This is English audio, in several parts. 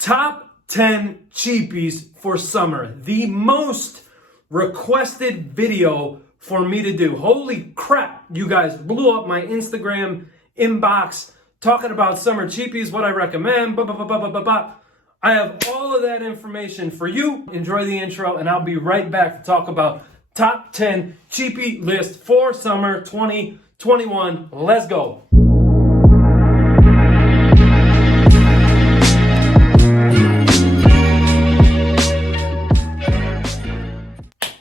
Top 10 cheapies for summer. The most requested video for me to do. Holy crap, you guys blew up my Instagram inbox talking about summer cheapies, what I recommend, blah, blah, blah, blah, blah, blah. I have all of that information for you. Enjoy the intro, and I'll be right back to talk about top 10 cheapie list for summer 2021. Let's go.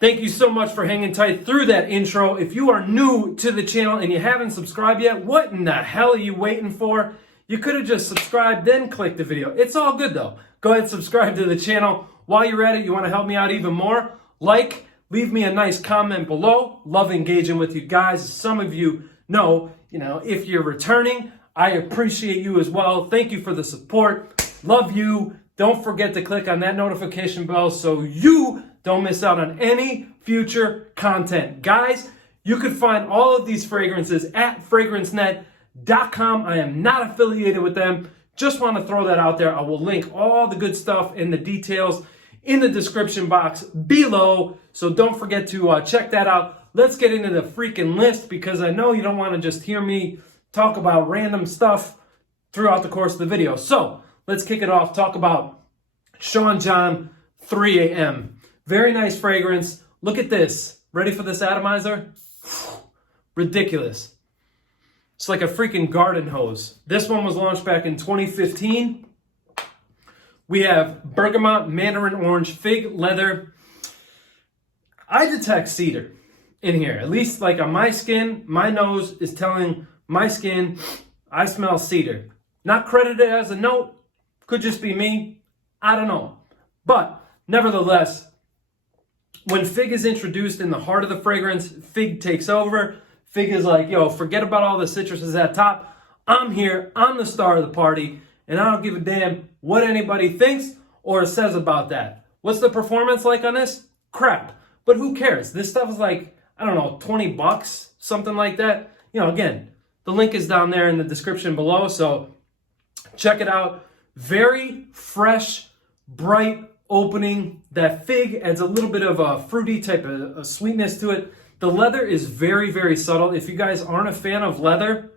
Thank you so much for hanging tight through that intro. If you are new to the channel and you haven't subscribed yet, what in the hell are you waiting for? You could have just subscribed, then clicked the video. It's all good though. Go ahead and subscribe to the channel. While you're at it, you want to help me out even more? Like, leave me a nice comment below. Love engaging with you guys. Some of you know, if you're returning, I appreciate you as well. Thank you for the support. Love you. Don't forget to click on that notification bell so you don't miss out on any future content. Guys, you can find all of these fragrances at fragrancenet.com. I am not affiliated with them. Just want to throw that out there. I will link all the good stuff and the details in the description box below. So don't forget to check that out. Let's get into the freaking list because I know you don't want to just hear me talk about random stuff throughout the course of the video. So let's kick it off. Talk about Sean John 3 a.m. Very nice fragrance. Look at this. Ready for this atomizer? Ridiculous. It's like a freaking garden hose. This one was launched back in 2015. We have bergamot, mandarin orange, fig, leather. I detect cedar in here. At least like on my skin, my nose is telling my skin I smell cedar. Not credited as a note. Could just be me. I don't know. But nevertheless, when fig is introduced in the heart of the fragrance, fig takes over. Fig is like, yo, forget about all the citruses at top. I'm here. I'm the star of the party. And I don't give a damn what anybody thinks or says about that. What's the performance like on this? Crap. But who cares? This stuff is like, I don't know, 20 bucks, something like that. Again, the link is down there in the description below. So check it out. Very fresh, bright opening. That fig adds a little bit of a fruity type of a sweetness to it. The leather is very, very subtle. If you guys aren't a fan of leather,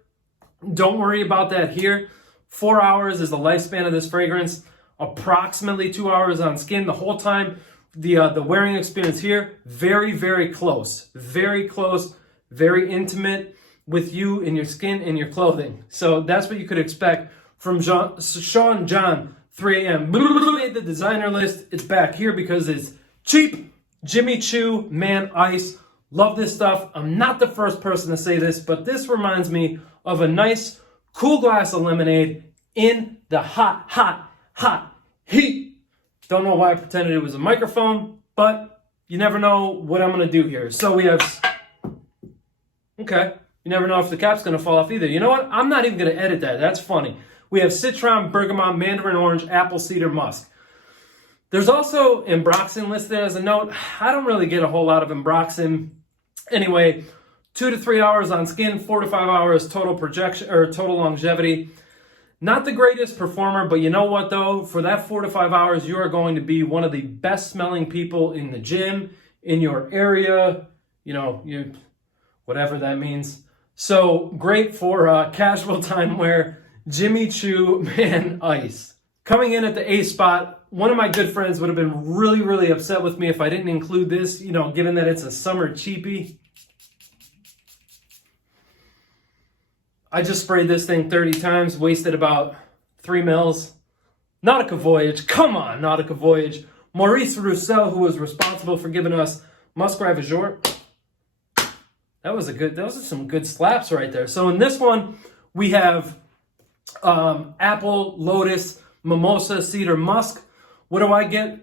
don't worry about that here. 4 hours is the lifespan of this fragrance. Approximately 2 hours on skin. The whole time, the wearing experience here, very, very close. Very close, very intimate with you and your skin and your clothing. So that's what you could expect from Sean John 3 a.m. Made the designer list. It's back here because it's cheap. Choo Man Ice. Love this stuff. I'm not the first person to say this, but this reminds me of a nice, cool glass of lemonade in the hot, hot, hot heat. Don't know why I pretended it was a microphone, but you never know what I'm going to do here. So we have... Okay. You never know if the cap's going to fall off either. You know what? I'm not even going to edit that. That's funny. We have citron, bergamot, mandarin orange, apple, cedar, musk. There's also ambroxan listed as a note. I don't really get a whole lot of ambroxan. Anyway, 2 to 3 hours on skin, 4 to 5 hours total projection or total longevity. Not the greatest performer, but you know what though? For that 4 to 5 hours, you are going to be one of the best smelling people in the gym, in your area, you whatever that means. So great for casual time wear. Choo Man Ice. Coming in at the A spot, one of my good friends would have been really, really upset with me if I didn't include this, given that it's a summer cheapie. I just sprayed this thing 30 times, wasted about 3 mils. Nautical Voyage, come on, Nautical Voyage. Maurice Roussel, who was responsible for giving us Musk Ravageur. Those are some good slaps right there. So in this one, we have apple, lotus, mimosa, cedar, musk. What do I get?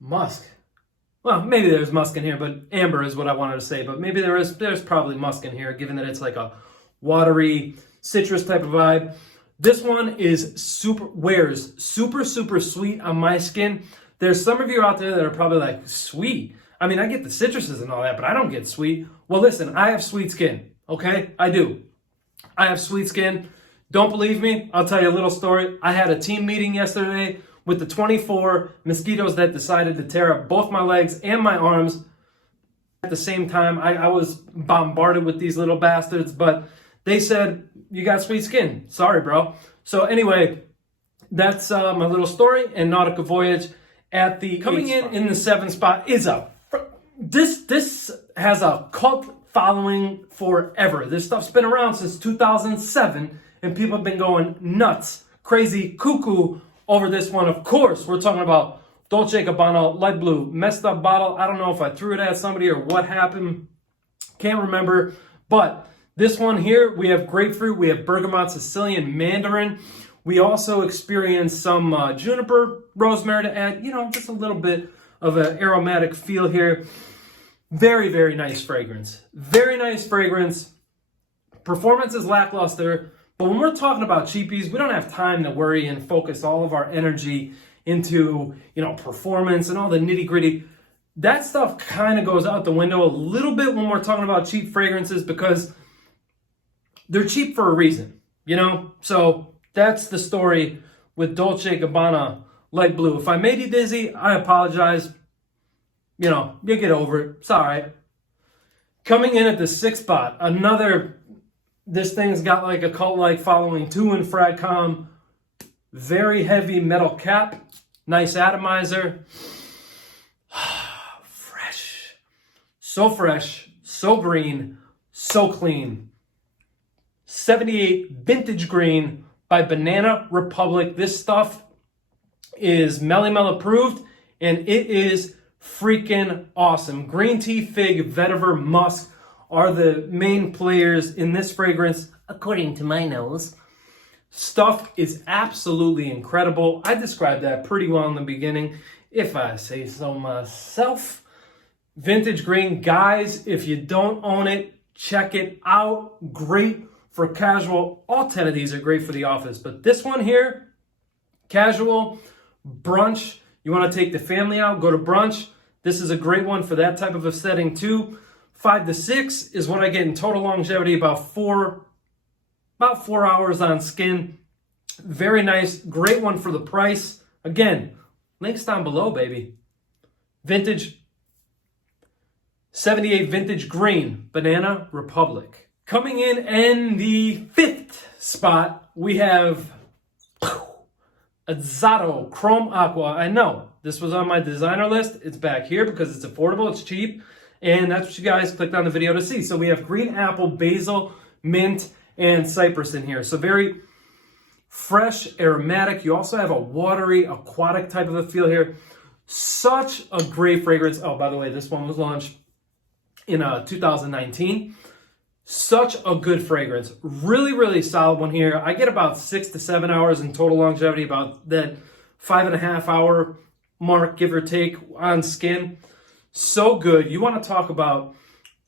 Musk. Well, maybe there's musk in here, but amber is what I wanted to say. But maybe there's probably musk in here, given that it's like a watery citrus type of vibe. This one is wears super, super sweet on my skin. There's some of you out there that are probably like, sweet. I mean, I get the citruses and all that, but I don't get sweet. Well, listen, I have sweet skin, okay? I do. I have sweet skin. Don't believe me? I'll tell you a little story. I had a team meeting yesterday with the 24 mosquitoes that decided to tear up both my legs and my arms at the same time. I was bombarded with these little bastards, but they said, you got sweet skin. Sorry, bro. So anyway, that's my little story. And Nautical Voyage at the coming in the 7th spot is this has a cult following forever. This stuff's been around since 2007, and people have been going nuts, crazy, cuckoo over this one. Of course, we're talking about Dolce & Gabbana light blue, messed up bottle. I don't know if I threw it at somebody or what happened. Can't remember. But this one here, we have grapefruit, we have bergamot, Sicilian mandarin. We also experience some juniper, rosemary to add, just a little bit of an aromatic feel here. Very, very nice fragrance. Very nice fragrance. Performance is lackluster. But when we're talking about cheapies, we don't have time to worry and focus all of our energy into, performance and all the nitty gritty. That stuff kind of goes out the window a little bit when we're talking about cheap fragrances because they're cheap for a reason, So that's the story with Dolce & Gabbana light blue. If I made you dizzy, I apologize. You get over it. It's all right. Coming in at the 6th spot, this thing's got like a cult-like following too in Fragcom. Very heavy metal cap. Nice atomizer. Fresh. So green, so clean. 78 Vintage Green by Banana Republic. This stuff is Melly Mel approved, and it is freaking awesome. Green tea, fig, vetiver, musk are the main players in this fragrance, according to my nose. Stuff is absolutely incredible. I described that pretty well in the beginning, if I say so myself. Vintage Green, guys, if you don't own it, check it out. Great for casual. All 10 of these are great for the office, but this one here, casual, brunch. You want to take the family out, go to brunch. This is a great one for that type of a setting too. 5 to 6 is what I get in total longevity, about 4 hours on skin. Very nice, great one for the price. Again, links down below, baby. Vintage 78 Vintage Green, Banana Republic. Coming in the 5th spot, we have a Zaharoff Chrome Aqua. I know this was on my designer list. It's back here because it's affordable, it's cheap, and that's what you guys clicked on the video to see. So we have green apple, basil, mint, and cypress in here. So very fresh, aromatic. You also have a watery, aquatic type of a feel here. Such a great fragrance. Oh, by the way, this one was launched in 2019. Such a good fragrance. Really, really solid one here. I get about 6 to 7 hours in total longevity, about that 5.5 hour mark, give or take, on skin. So good. You want to talk about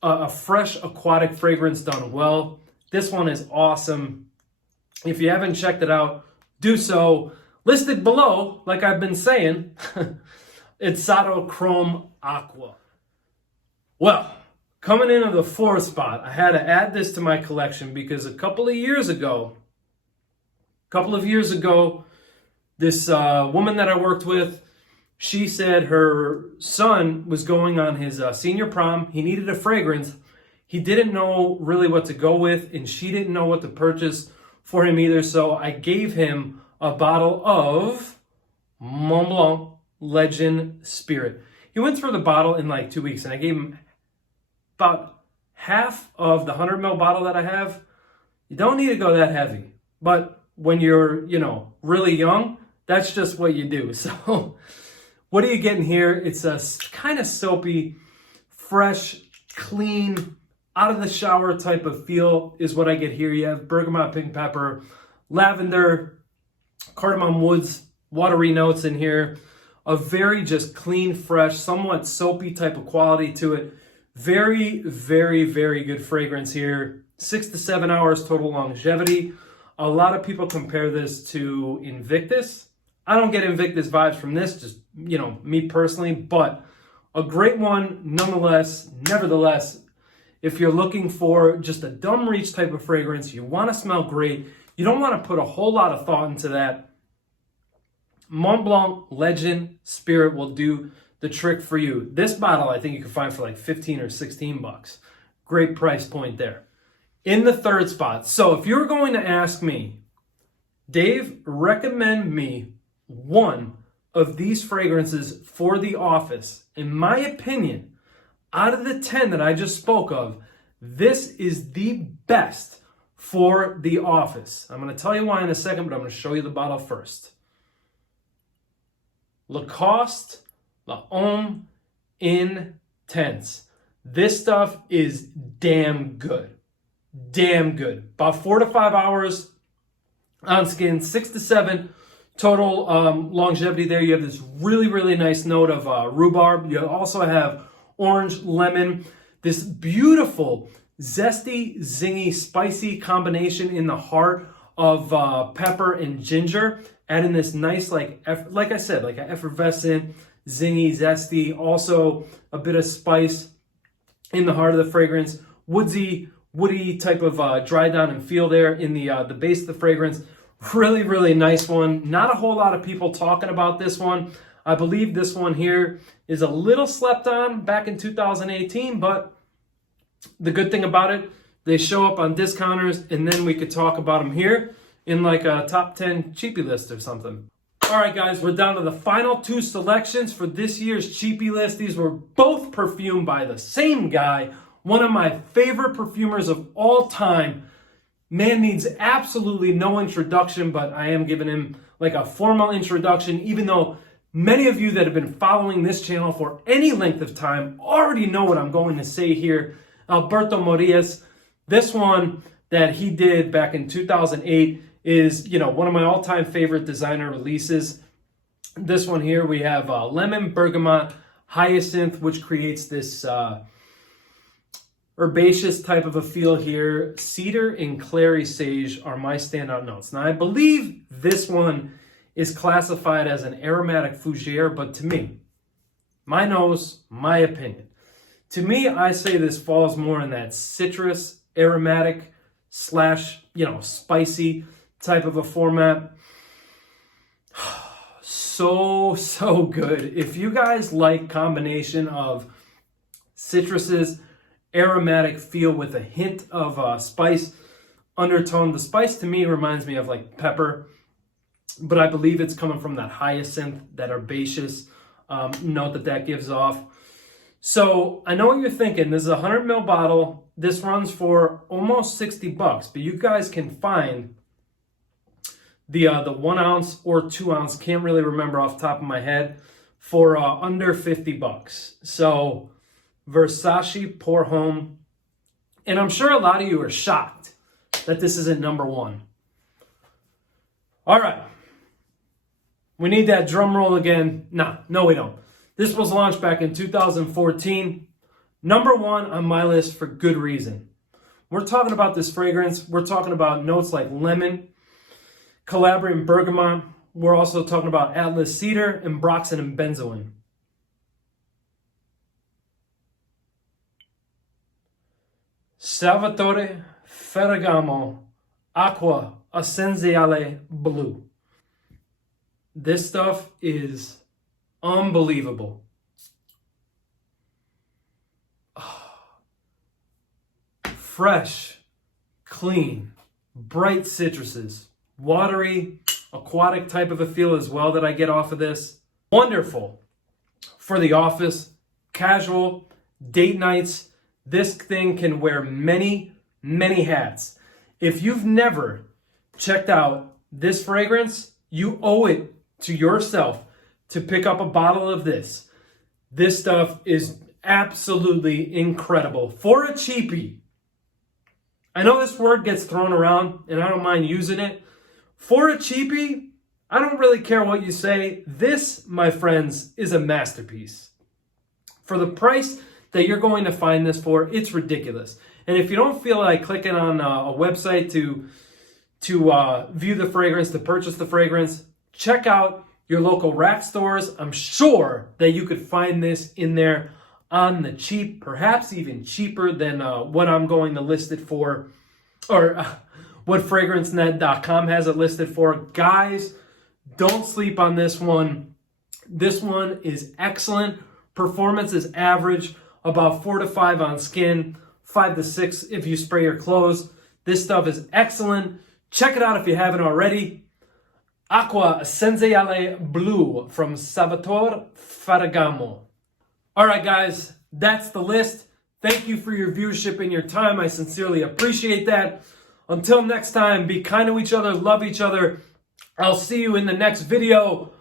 a fresh aquatic fragrance done well. This one is awesome. If you haven't checked it out, do so. Listed below, like I've been saying, it's Zaharoff Chrome Aqua. Well, coming in at the 4th spot, I had to add this to my collection because a couple of years ago, this woman that I worked with, she said her son was going on his senior prom. He needed a fragrance. He didn't know really what to go with, and she didn't know what to purchase for him either. So I gave him a bottle of Mont Blanc Legend Spirit. He went through the bottle in like 2 weeks, and I gave him about half of the 100 ml bottle that I have. You don't need to go that heavy, but when you're, really young, that's just what you do. So what are you getting here? It's a kind of soapy, fresh, clean, out of the shower type of feel is what I get here. You have bergamot, pink pepper, lavender, cardamom woods, watery notes in here. A very just clean, fresh, somewhat soapy type of quality to it. Very, very, very good fragrance here. 6 to 7 hours total longevity. A lot of people compare this to Invictus. I don't get Invictus vibes from this, just, me personally, but a great one nonetheless. Nevertheless, if you're looking for just a dumb reach type of fragrance, you want to smell great, you don't want to put a whole lot of thought into that, Mont Blanc Legend Spirit will do the trick for you. This bottle I think you can find for like 15 or 16 bucks. Great price point there. In the third spot, so if you're going to ask me, Dave, recommend me one of these fragrances for the office. In my opinion, out of the 10 that I just spoke of, this is the best for the office. I'm going to tell you why in a second, but I'm going to show you the bottle first. Lacoste Homme Intense. This stuff is damn good. Damn good. About 4 to 5 hours on skin, 6 to 7 total longevity there. You have this really, really nice note of rhubarb. You also have orange, lemon, this beautiful, zesty, zingy, spicy combination in the heart of pepper and ginger, adding this nice, like I said, like an effervescent, zingy, zesty, also a bit of spice in the heart of the fragrance, woody type of dry down and feel there in the base of the fragrance. Really, really nice one. Not a whole lot of people talking about this one. I believe this one here is a little slept on back in 2018, but the good thing about it, they show up on discounters, and then we could talk about them here in like a top 10 cheapie list or something. All right, guys, we're down to the final 2 selections for this year's cheapie list. These were both perfumed by the same guy, one of my favorite perfumers of all time. Man needs absolutely no introduction, but I am giving him like a formal introduction, even though many of you that have been following this channel for any length of time already know what I'm going to say here. Alberto Moras, this one that he did back in 2008 is, one of my all-time favorite designer releases. This one here, we have lemon, bergamot, hyacinth, which creates this herbaceous type of a feel here. Cedar and clary sage are my standout notes. Now, I believe this one is classified as an aromatic fougere, but to me, my nose, my opinion, to me, I say this falls more in that citrus, aromatic / spicy type of a format. So good. If you guys like combination of citruses, aromatic feel with a hint of spice undertone. The spice to me reminds me of like pepper, but I believe it's coming from that hyacinth, that herbaceous note that gives off. So I know what you're thinking. This is a 100 ml bottle. This runs for almost 60 bucks, but you guys can find the 1 ounce or 2 ounce, can't really remember off the top of my head, for under 50 bucks. So Versace Pour Homme. And I'm sure a lot of you are shocked that this isn't number 1. All right. We need that drum roll again. No, we don't. This was launched back in 2014. Number 1 on my list for good reason. We're talking about this fragrance. We're talking about notes like lemon, Calabrian bergamot. We're also talking about Atlas cedar and broxin and benzoin. Salvatore Ferragamo Aqua Essenziale Blue. This stuff is unbelievable. Fresh, clean, bright citruses, watery, aquatic type of a feel as well that I get off of this. Wonderful for the office, casual, date nights. This thing can wear many, many hats. If you've never checked out this fragrance, you owe it to yourself to pick up a bottle of this. This stuff is absolutely incredible. For a cheapie, I know this word gets thrown around and I don't mind using it. For a cheapie, I don't really care what you say. This, my friends, is a masterpiece. For the price that you're going to find this for, it's ridiculous. And if you don't feel like clicking on a website to view the fragrance, to purchase the fragrance, check out your local rack stores. I'm sure that you could find this in there on the cheap, perhaps even cheaper than what I'm going to list it for, or what fragrancenet.com has it listed for. Guys, Don't sleep on this one. This one is excellent. Performance is average, about 4 to 5 on skin, 5 to 6 if you spray your clothes. This stuff is excellent. Check it out if you haven't already. Aqua Essenziale Blu from Salvatore Ferragamo. All right, guys, that's the list. Thank you for your viewership and your time. I sincerely appreciate that. Until next time, be kind to each other, love each other. I'll see you in the next video.